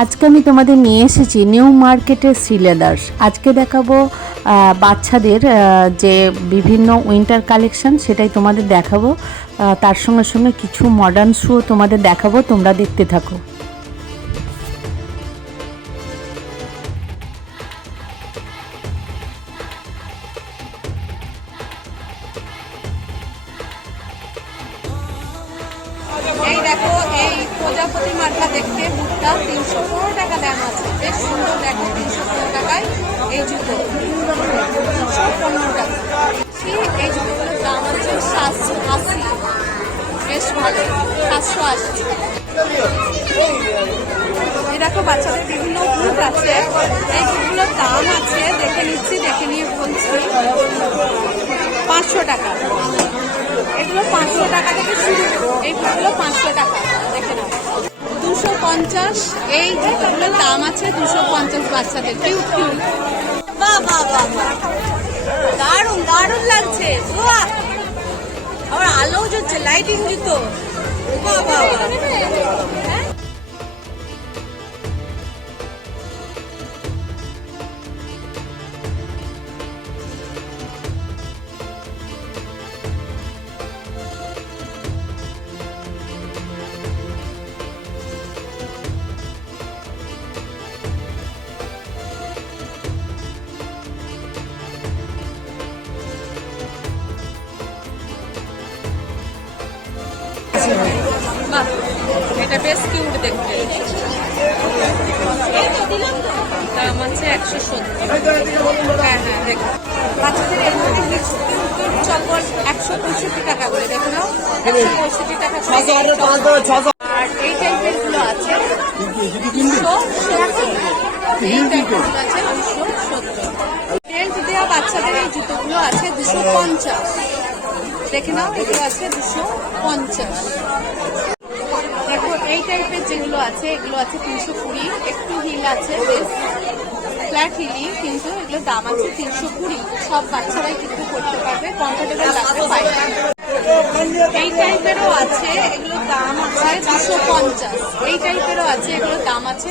আজকে আমি তোমাদের নিয়ে এসেছি নিউ মার্কেটের শ্রীলেদার্স। আজকে দেখাবো বাচ্চাদের যে বিভিন্ন উইন্টার কালেকশন, সেটাই তোমাদের দেখাবো। তার সঙ্গে সঙ্গে কিছু মডার্ন শুও তোমাদের দেখাবো, তোমরা দেখতে থাকো। এই দেখো, এই প্রজাপতি মার্কা দেখতে বুটটা 315 টাকা দাম আছে। বেশ সুন্দর, দেখো 315 টাকায় এই জুতো 315 টাকা। এই জুতোগুলোর দাম আছে 780, বেশ ভালো 780। এই দেখো বাচ্চাদের বিভিন্ন বুট আছে, এই বুটগুলোর দাম আছে দেখে নিয়ে বলছি 500 টাকা। এগুলো 500 টাকা থেকে শুরু, এই বুটগুলো 500 টাকা, দেখে নাও। 250 এই জুতোগুলোর দাম আছে 250 বাচ্চাদের। কিউট কিউট, বাহ বাহ বাহ, দারুণ দারুণ লাগছে। বাহ, আবার আলো জ্বলছে, লাইটিং জুতো। বাহ বাহ বাহ। বাহ, এটা বেশ কিউট দেখতে। দাম আছে 170। হ্যাঁ হ্যাঁ, দেখো বাচ্চাদের এর মধ্যে চপ্পল 165 টাকা করে, দেখো নাও 165 টাকা করে। আর এই টাইপের গুলো আছে 270। এই টাইপের গুলো আছে 270। বেল্ট দেওয়া বাচ্চাদের এই জুতোগুলো আছে 250। দেখে নাও, এগুলো আছে 250। দেখো এই টাইপের যেগুলো আছে এগুলো আছে 320। একটু হিল আছে, বেশ ফ্ল্যাট হিলই, কিন্তু এগুলোর দাম আছে 320। সব বাচ্চারাই কিন্তু করতে পারবে, কমফোর্টেবল লাগবে পায়ে। এই টাইপেরও আছে, এগুলোর দাম আছে 250। এই টাইপেরও আছে, এগুলোর দাম আছে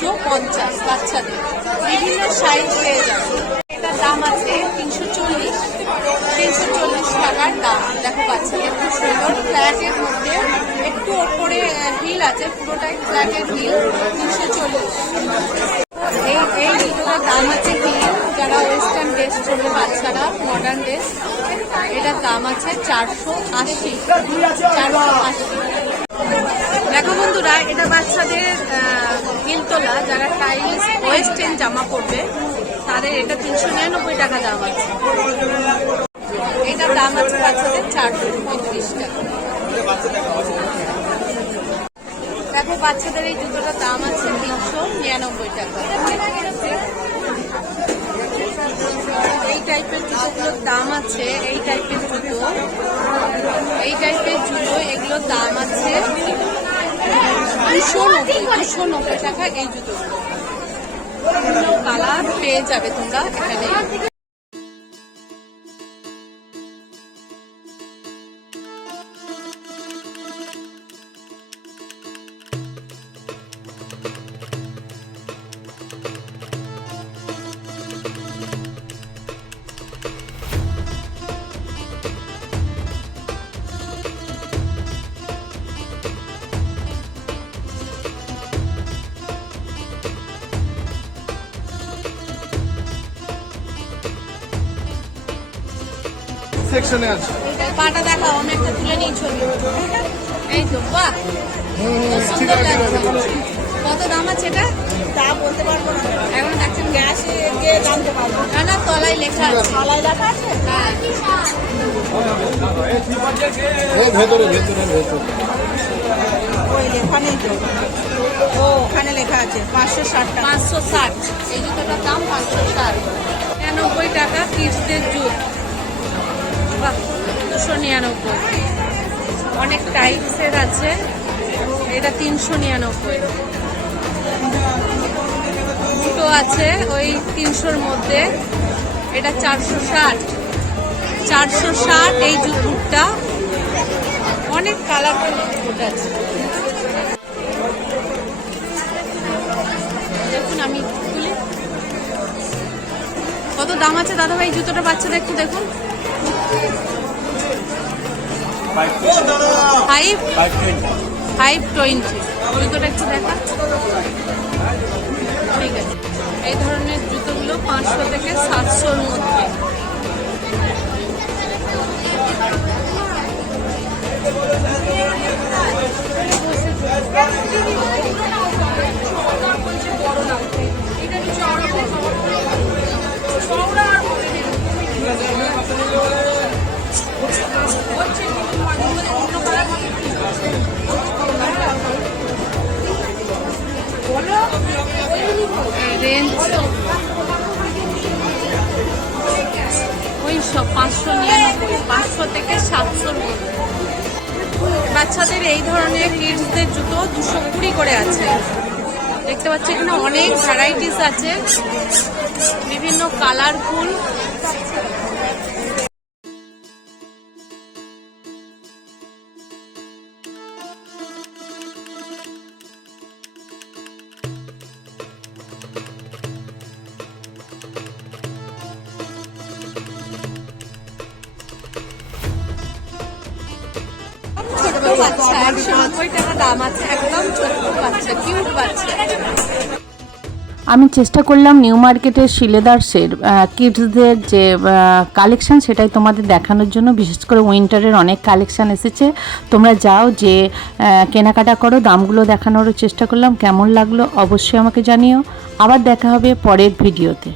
250 বাচ্চাদের। বিভিন্ন সাইজ পেয়ে যাবে। এটার দাম আছে 340 টাকার দাম। দেখো বাচ্চাদের খুব সুন্দর ফ্ল্যাটের মধ্যে, একটু ওপরে হিল আছে, পুরোটাই ফ্ল্যাটের হিল 340। এই জুতোটার দাম আছে হিল, যারা ওয়েস্টার্ন ড্রেস পরবে বাচ্চারা, মডার্ন ড্রেস, এটার দাম আছে 480। দেখো বন্ধুরা, এটা বাচ্চাদের হিল তোলা, যারা টাইলস ওয়েস্টার্ন জামা পরবে তাদের এটা 399 টাকা দাম আছে। এটার দাম আছে বাচ্চাদের 435 টাকা। দেখো বাচ্চাদের এই জুতোটার দাম আছে 399 টাকা। এই টাইপের জুতোগুলোর দাম আছে, এই টাইপের জুতো এগুলোর দাম আছে 290 টাকা। এই জুতোগুলো বিভিন্ন কালার পেয়ে যাবে তোমরা এখানে। সেকশনে আছে, পাটা দেখাও, আমি একটা তুলে নিই ছবি। এই তো, বাহ, ঠিক আছে। কত দাম আছে এটা? তা বলতে পারবো না, এখন দেখছেন গ্যাসে গিয়ে জানতে পারবো। না না, তলায় লেখা আছে। তলায় লেখা আছে, হ্যাঁ। ভেতরে ওই লেখা নেই তো, ও ওখানে লেখা আছে 560 টাকা। 560। এই জুতোটার দাম 560। 99 টাকা কিডসদের জুত। বাহ, 299। অনেক টাইপসের আছে, এটা 399। দুটো আছে ওই 300-র মধ্যে, এটা 460। এই বুটটা অনেক কালার বুট আছে। আছে দাদা ভাই জুতোটা বাচ্চাদের একটু দেখুন? 520 জুতোটা একটু দেখা। ঠিক আছে, এই ধরনের জুতোগুলো 500 থেকে 700-র মধ্যে। রেঞ্জ ওই সব 599, 500 থেকে 700-র মধ্যে। বাচ্চাদের এই ধরনের কিডসদের জুতো 220 করে আছে। দেখতে পাচ্ছি এখানে অনেক ভ্যারাইটিস আছে, বিভিন্ন কালারফুল। ছোট্ট বাচ্চা 190 টাকা দাম আছে, একদম ছোট্ট বাচ্চা, কিউট বাচ্চা। আমি চেষ্টা করলাম নিউ মার্কেটের শিলেদার্সের কিডসদের যে কালেকশান সেটাই তোমাদের দেখানোর জন্য। বিশেষ করে উইন্টারের অনেক কালেকশান এসেছে, তোমরা যাও যে কেনাকাটা করো। দামগুলো দেখানোরও চেষ্টা করলাম, কেমন লাগলো অবশ্যই আমাকে জানিও। আবার দেখা হবে পরের ভিডিওতে।